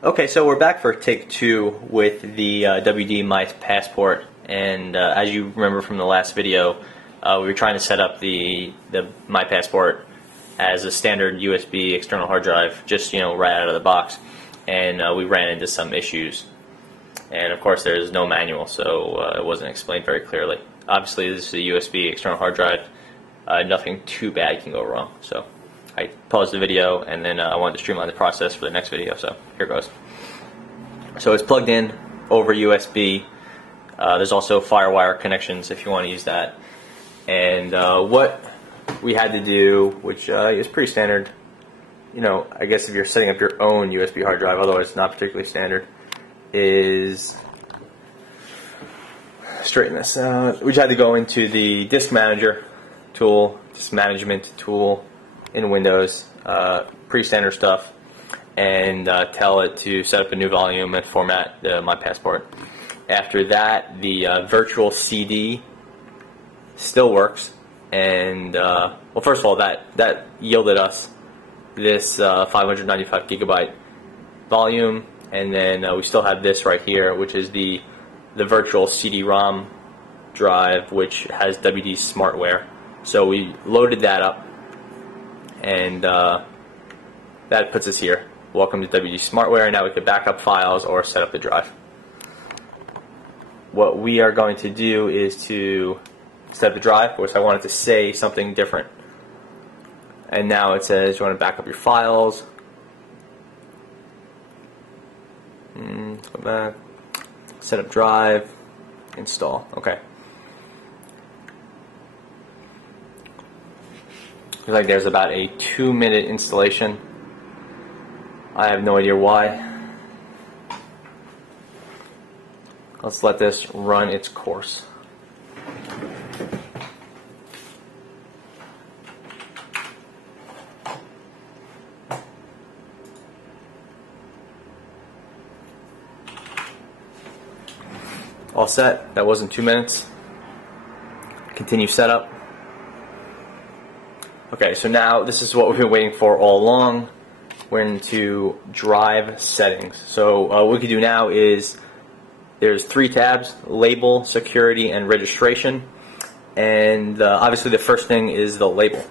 Okay, so we're back for take 2 with the WD My Passport, and as you remember from the last video, we were trying to set up the My Passport as a standard USB external hard drive, just right out of the box, and we ran into some issues. And of course, there's no manual, so it wasn't explained very clearly. Obviously, this is a USB external hard drive. Nothing too bad can go wrong. So I paused the video, and then I wanted to streamline the process for the next video, so here goes. So it's plugged in over USB. There's also FireWire connections if you want to use that. And what we had to do, which is pretty standard, I guess if you're setting up your own USB hard drive, otherwise it's not particularly standard, is straighten this. We had to go into the disk manager tool, disk management tool in Windows, pretty standard stuff, and tell it to set up a new volume and format My Passport. After that, the virtual CD still works, and well, first of all, that yielded us this 595 gigabyte volume, and then we still have this right here, which is the virtual CD-ROM drive, which has WD Smartware. So we loaded that up, and that puts us here. Welcome to WD Smartware. Now we can back up files or set up the drive. What we are going to do is to set up the drive. Of course, I wanted to say something different. And now it says you want to back up your files. Let's go back. Set up drive. Install. Okay. Looks like there's about a 2-minute installation. I have no idea why. Let's let this run its course. All set. That wasn't 2 minutes. Continue setup. Okay, so now this is what we've been waiting for all along. We're into drive settings. So what we can do now is there's 3 tabs: label, security, and registration. And obviously the first thing is the label.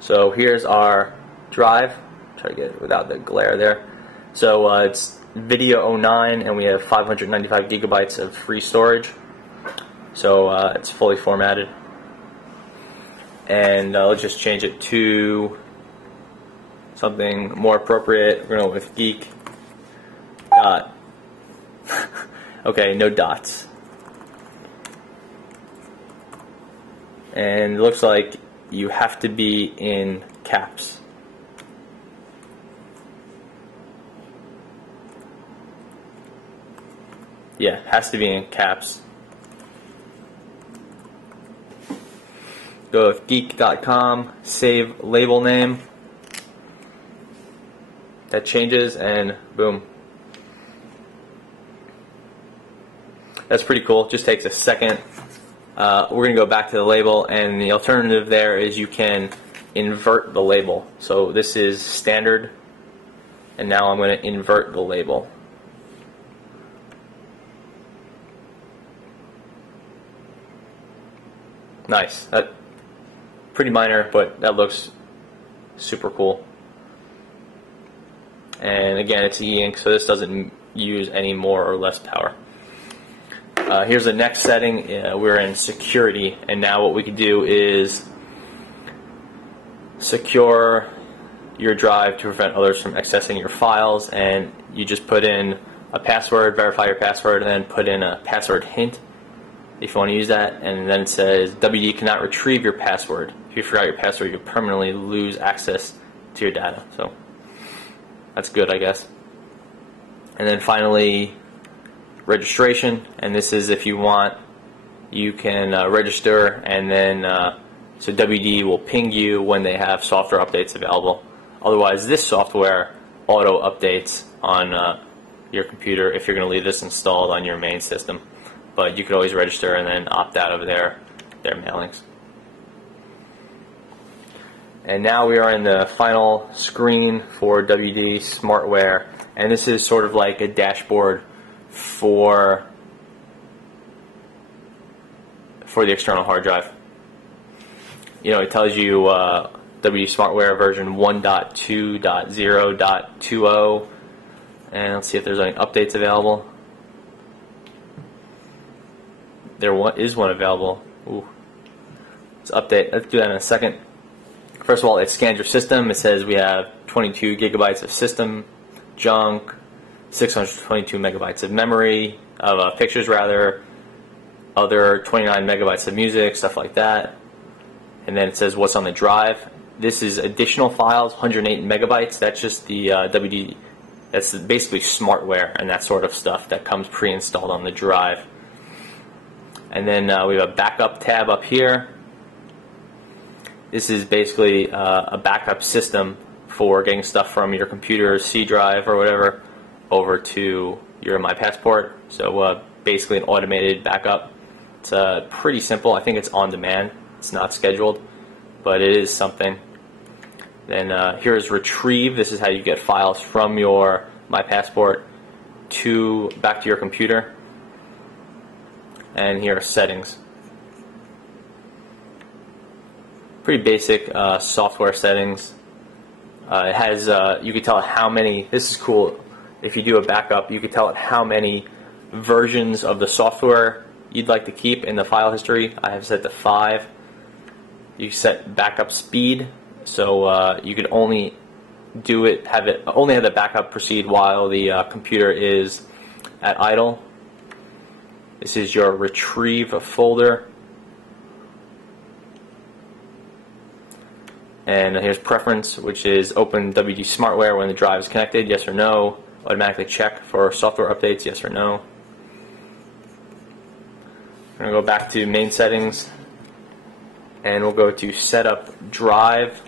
So here's our drive. Try to get it without the glare there. So it's Video 09, and we have 595 gigabytes of free storage. So it's fully formatted. And let's just change it to something more appropriate. We're going to go with Geek. Okay, no dots. And it looks like you have to be in caps. Yeah, it has to be in caps. Go with Geek.com, save label name. That changes, and boom. That's pretty cool. Just takes a second. We're going to go back to the label, and the alternative there is you can invert the label. So this is standard, and now I'm going to invert the label. Nice. That pretty minor, but that looks super cool. And again, it's e-ink, so this doesn't use any more or less power. Here's the next setting. We're in security, and now what we can do is secure your drive to prevent others from accessing your files. And you just put in a password, verify your password, and then put in a password hint if you want to use that. And then it says WD cannot retrieve your password. If you forgot your password, you permanently lose access to your data. So that's good, I guess. And then finally, registration. And this is if you want, you can register, and then so WD will ping you when they have software updates available. Otherwise, this software auto updates on your computer if you're going to leave this installed on your main system. But you could always register and then opt out of their mailings. And now we are in the final screen for WD Smartware, and this is sort of like a dashboard for the external hard drive. You know, it tells you WD Smartware version 1.2.0.20, and let's see if there's any updates available. There is one available. Ooh. Let's update. Let's do that in a second. First of all, it scans your system. It says we have 22 gigabytes of system junk, 622 megabytes of memory, of pictures rather, other 29 megabytes of music, stuff like that. And then it says what's on the drive. This is additional files, 108 megabytes. That's just the WD. That's basically smartware and that sort of stuff that comes pre-installed on the drive. And then we have a backup tab up here. This is basically a backup system for getting stuff from your computer, C drive or whatever, over to your My Passport. So basically an automated backup. It's pretty simple. I think it's on demand. It's not scheduled, but it is something. Then here's retrieve. This is how you get files from your My Passport back to your computer. And here are settings. Pretty basic software settings. It has, you can tell it how many, this is cool, if you do a backup, you can tell it how many versions of the software you'd like to keep in the file history. I have set to 5. You set backup speed, so you could only do it, only have the backup proceed while the computer is at idle. This is your retrieve folder. And here's preference, which is open WD Smartware when the drive is connected, yes or no. Automatically check for software updates, yes or no. We're going to go back to main settings, and we'll go to setup drive,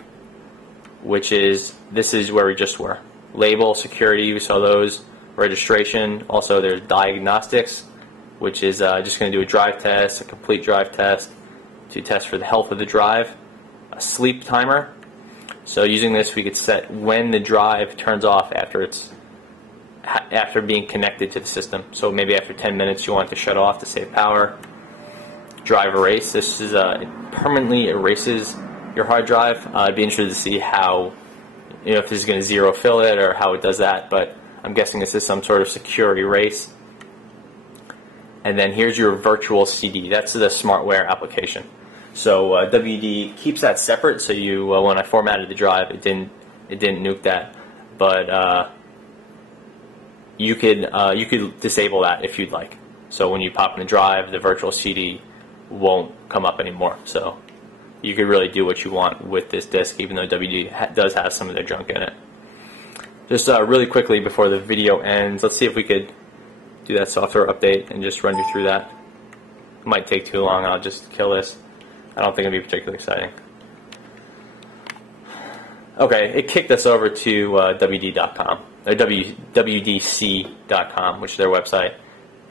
which is, this is where we just were. Label, security, we saw those. Registration, also there's diagnostics, which is just going to do a drive test, a complete drive test, to test for the health of the drive. A sleep timer. So using this, we could set when the drive turns off after being connected to the system. So maybe after 10 minutes you want it to shut off to save power. Drive erase. This is it permanently erases your hard drive. I'd be interested to see how, if this is going to zero fill it or how it does that. But I'm guessing this is some sort of secure erase. And then here's your virtual CD. That's the smartware application. So WD keeps that separate. So you, when I formatted the drive, it didn't nuke that. But you could disable that if you'd like. So when you pop in the drive, the virtual CD won't come up anymore. So you could really do what you want with this disk, even though WD does have some of their junk in it. Just really quickly before the video ends, let's see if we could do that software update and just run you through that. It might take too long. I'll just kill this. I don't think it'll be particularly exciting. Okay, it kicked us over to WD.com, or WDC.com, which is their website,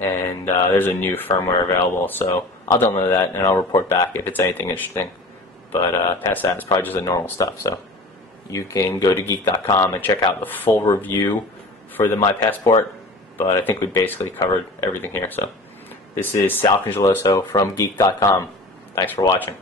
and there's a new firmware available. So I'll download that and I'll report back if it's anything interesting. But past that, it's probably just the normal stuff. So you can go to Geek.com and check out the full review for the My Passport. But I think we basically covered everything here. So this is Sal Congeloso from Geek.com. Thanks for watching.